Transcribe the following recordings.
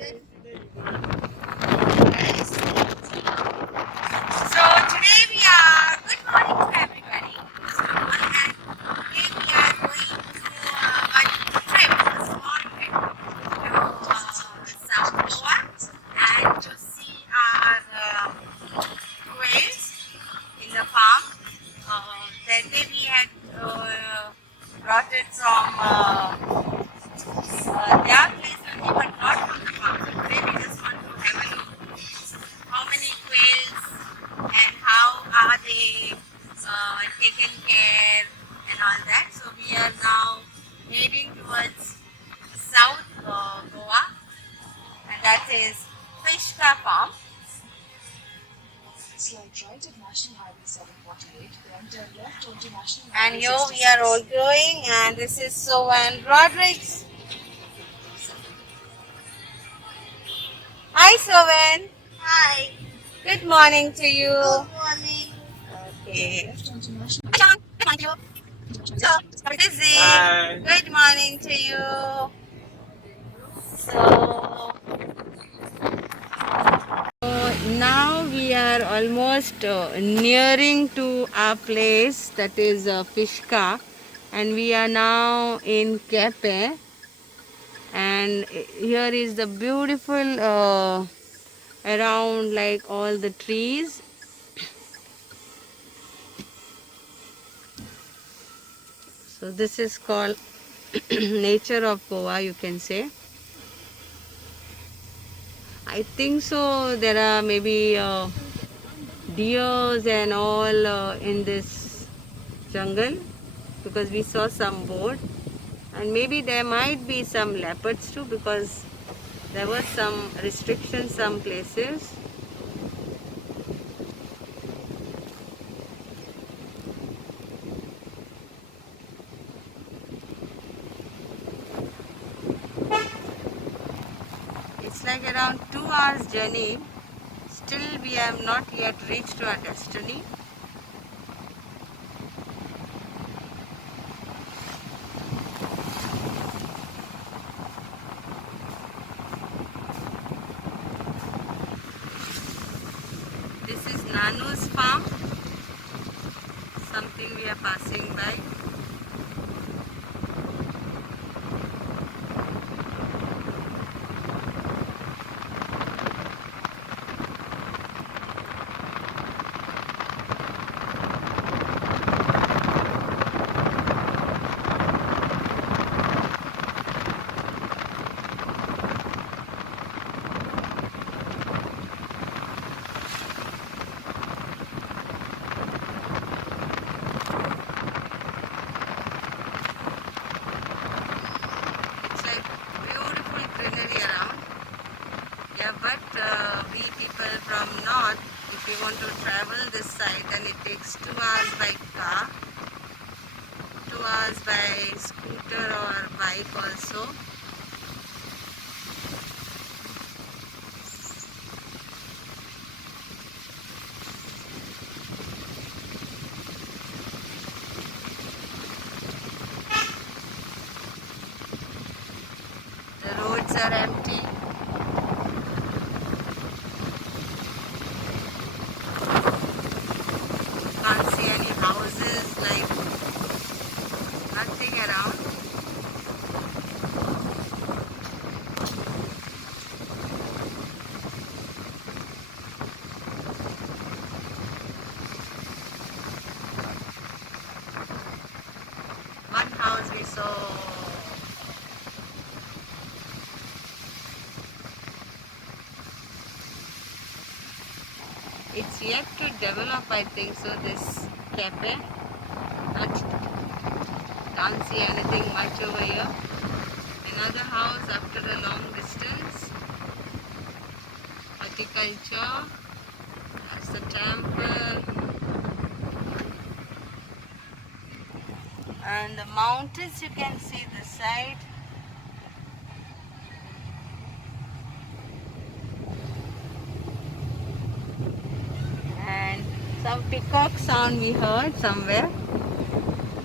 So today we are, good morning to everybody. And today we are going to a trip, a small trip to South Goa and to see our quails in the farm. That day we had brought it from their place only, but not from the farm. So today we just want to have a look how many quails and how are they taken care and all that. So we are now heading towards South Goa, and that is Fishka Farm. And here we are all going, and this is Sohan Rodriguez. Hi Sohan. Hi. Good morning to you. Good morning. Okay. Hi, John. Good morning to you. So, busy. Hi. Good morning to you. So, now we are almost nearing to our place, that is Fishka, and we are now in Quepem, and here is the beautiful around like all the trees. So this is called nature of Goa, you can say. I think so there are maybe deers and all in this jungle, because we saw some board, and maybe there might be some leopards too, because there was some restrictions some places. It's like around 2 hours journey. Still we have not yet reached our destiny. This is Nanu's farm, something we are passing by. Yeah, but we people from north, if we want to travel this side, then it takes 2 hours by car, 2 hours by scooter or bike also. The roads are empty. Can't see any houses, like nothing around. One house we saw. It's yet to develop, I think so, this cafe. Can't see anything much over here. Another house after a long distance. Horticulture. That's the temple. And the mountains, you can see the side. And some peacock sound we heard somewhere.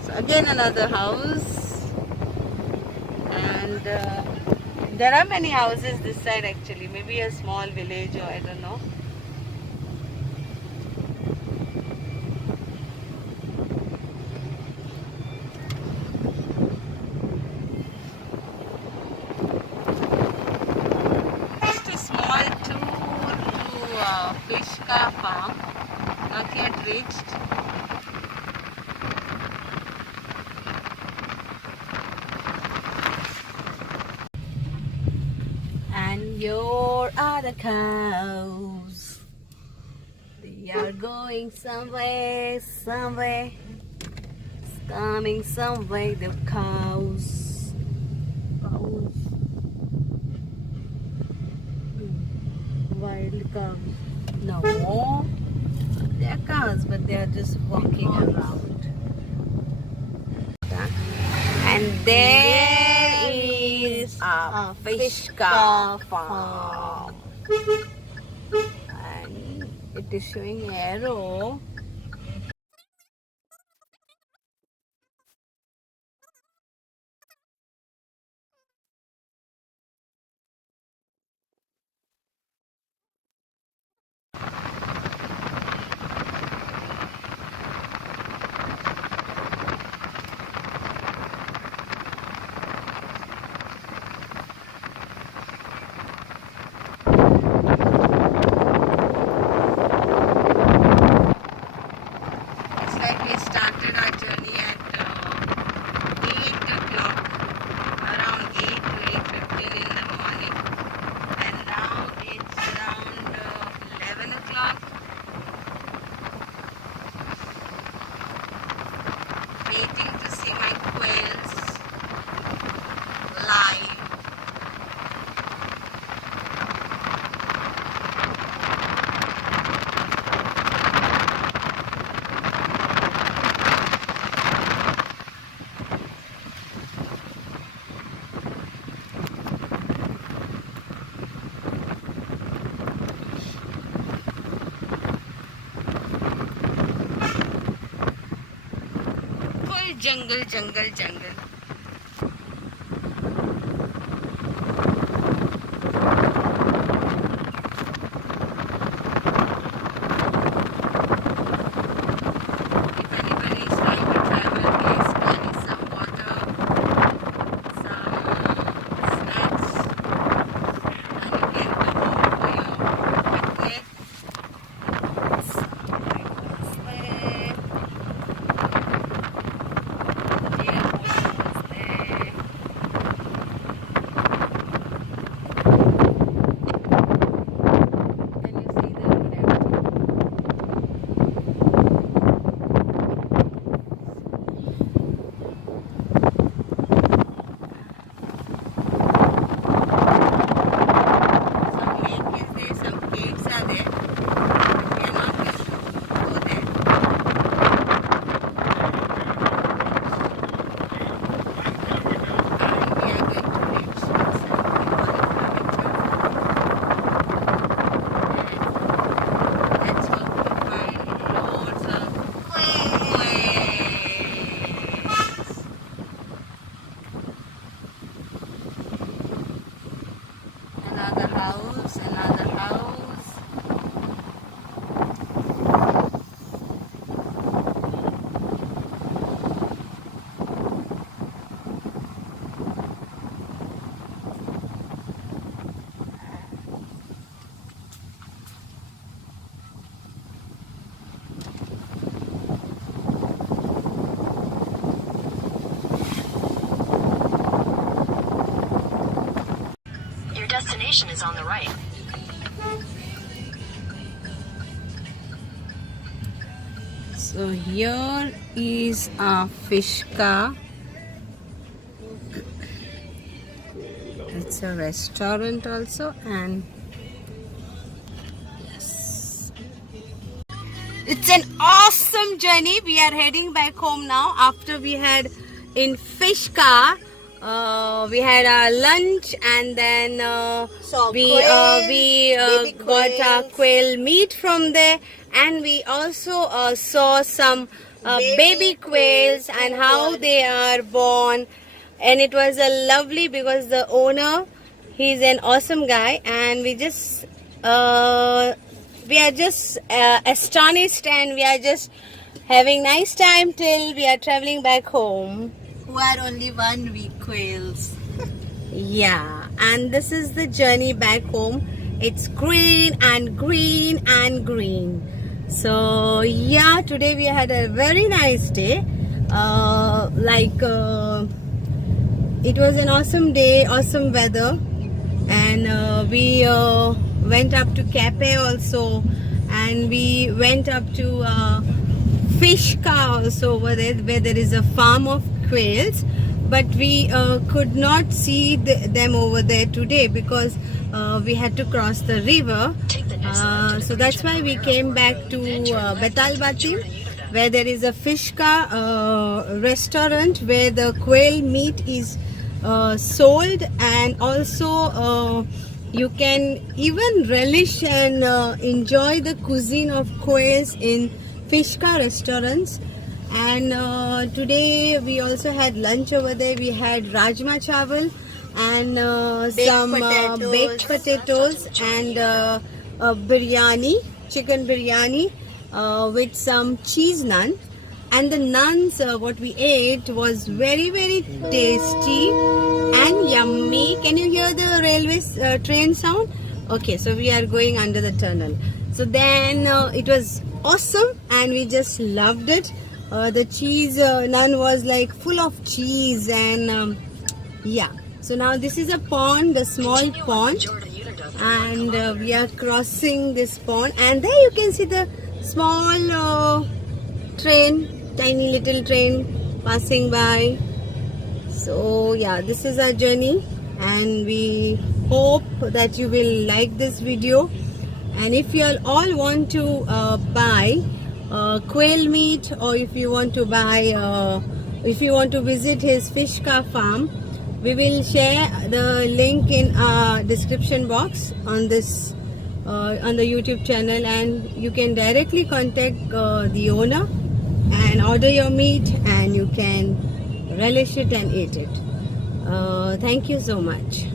So again another house, and There are many houses this side actually. Maybe a small village or I don't know. Just a small tour to Fishka Farm. Not yet reached. And here are the cows. They are going somewhere, somewhere. It's coming somewhere, the cows. Cows. Wild cows. No. They are cows, but they are just walking around. And there is a Fishka Farm. And it is showing arrow. It's like we started our journey at 8 o'clock, around 8 to 8:15 in the morning, and now it's around 11 o'clock. Waiting to see my quails live. Full jungle, jungle, jungle. If anybody is trying to travel, please carry some water, some snacks, and you can come home for your picnic. Some breakfast there. Deer horses there. Can you see the road empty? Some lake is there, some caves are there. But we are not going to go there. And we are going to reach inside the and that's how we find loads of quails. Another house, another house. Your destination is on the right. So here is a Fishka. It's a restaurant also, and yes, it's an awesome journey. We are heading back home now after we had in Fishka. We had our lunch and then we got our quail meat from there, and we also saw some baby quails and how they are born, and it was lovely because the owner He's an awesome guy, and we are just astonished, and we are just having nice time till we are traveling back home. Who are only 1 week quails. Yeah, and this is the journey back home. It's green and green and green. So yeah, today we had a very nice day. It was an awesome day, awesome weather, and we went up to Quepem also, and we went up to Fishka also over there, where there is a farm of quails. But we could not see them over there today because we had to cross the river. So that's why we came back to Betalbati, where there is a Fishka restaurant where the quail meat is sold, and also you can even relish and enjoy the cuisine of quails in Fishka restaurants. And today we also had lunch over there. We had rajma chawal and some baked potatoes and biryani, chicken biryani with some cheese naan. And the naans what we ate was very tasty and yummy. Can you hear the railway train sound? Okay, so we are going under the tunnel. So then it was awesome and we just loved it. The cheese naan was like full of cheese, and yeah. So now this is a pond, the small pond, and we are crossing this pond, and there you can see the small train, tiny little train passing by. So yeah, this is our journey, and we hope that you will like this video. And if you all want to buy quail meat, or if you want to buy if you want to visit his Fishka Farm, we will share the link in our description box on this on the YouTube channel, and you can directly contact the owner and order your meat, and you can relish it and eat it. Thank you so much.